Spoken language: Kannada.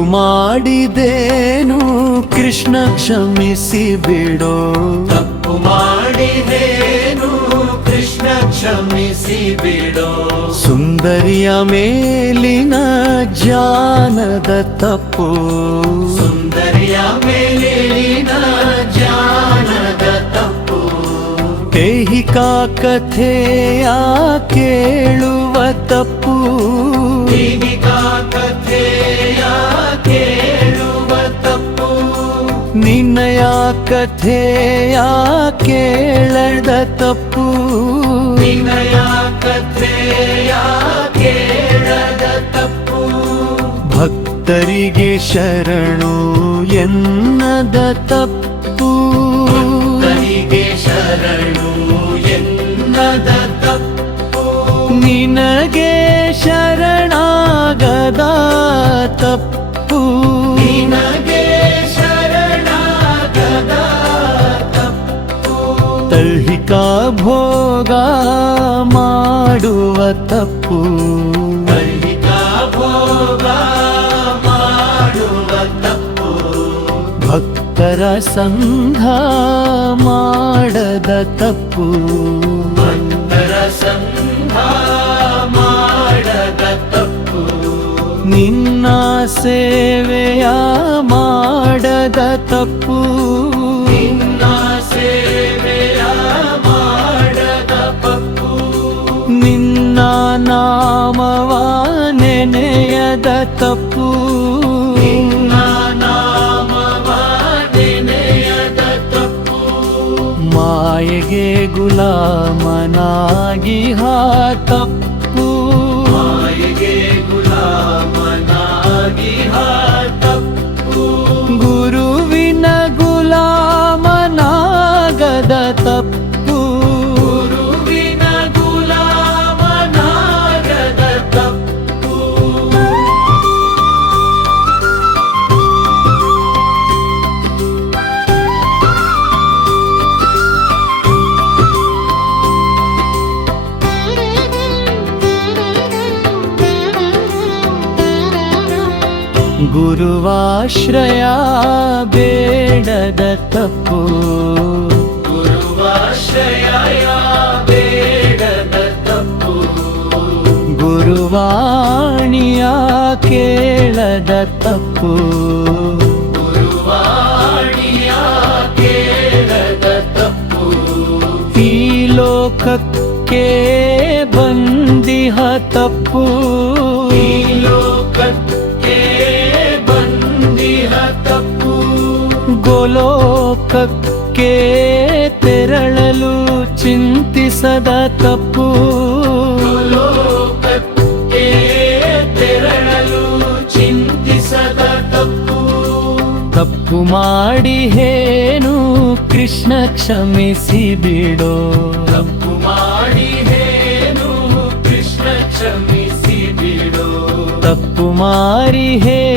ಮಾಡಿದೇನು? ಕೃಷ್ಣ ಕ್ಷಮಿಸಿ ಬಿಡೋ. ತಪ್ಪು ಮಾಡಿದೇನು? ಕೃಷ್ಣ ಕ್ಷಮಿಸಿ ಬಿಡೋ. ಸುಂದರಿಯ ಮೇಲಿನ ಜಾನದ ತಪ್ಪು. ಸುಂದರಿಯ ಮೇಲಿನ ಜಾನದ ತಪ್ಪು. ದೇಹಿಕಾ ಕಥೆಯ ಕೇಳುವ ತಪ್ಪು. ಕಥೆಯ ಕೇಳದ ತಪ್ಪು? ವಿನಯ ಕಥೆಯ ಕೇಳದ ತಪ್ಪು? ಭಕ್ತರಿಗೆ ಶರಣು ಎನ್ನದ ತಪ್ಪು? ಭಕ್ತರಿಗೆ ಶರಣು ಎನ್ನದ ತಪ್ಪು? ನಿನಗೆ ಶರಣಾಗದ? ದೈಹಿಕ ಭೋಗ ಮಾಡುವ ತಪ್ಪು. ಕ್ಷಣಿಕ ಭೋಗ ಮಾಡುವ ತಪ್ಪು. ಭಕ್ತರ ಸಂಘ ಮಾಡದ ತಪ್ಪು. ಭಕ್ತರ ಸಂಘ ಮಾಡದ ತಪ್ಪು. ನಿನ್ನ ಸೇವೆಯ ಮಾಡದ ತಪ್ಪು. ನಿನ್ನ ಸೇವೆಯ ನೆನೆಯದ ತಪ್ಪು. ನಿನ್ನ ನಾಮವ ನೆನೆಯದ ತಪ್ಪು. ಮಾಯೆಗೆ ಗುಲಾಮನಾಗಿ ಹಾ ತಪ್ಪು. गुरुवाश्रया बेडदत्तपो गुरुवाश्रयाद गुरुवाण्या केळदपु गुरुवाण्या केदु की लोक के बिहत पप् ಗೋಲೋಕಕ್ಕೆ ತೆರಳಲು ಚಿಂತಿಸದ ತಪ್ಪು. ಲೋಕಕ್ಕೆ ತೆರಳಲು ಚಿಂತಿಸದ ತಪ್ಪು. ತಪ್ಪು ಮಾಡಿ ಹೇನು ಕೃಷ್ಣ ಕ್ಷಮಿಸಿ ಬಿಡೋ. ತಪ್ಪು ಮಾಡಿದೇನು ಕೃಷ್ಣ ಕ್ಷಮಿಸಿ ಬಿಡೋ. ತಪ್ಪು ಮಾರಿ ಹೇನು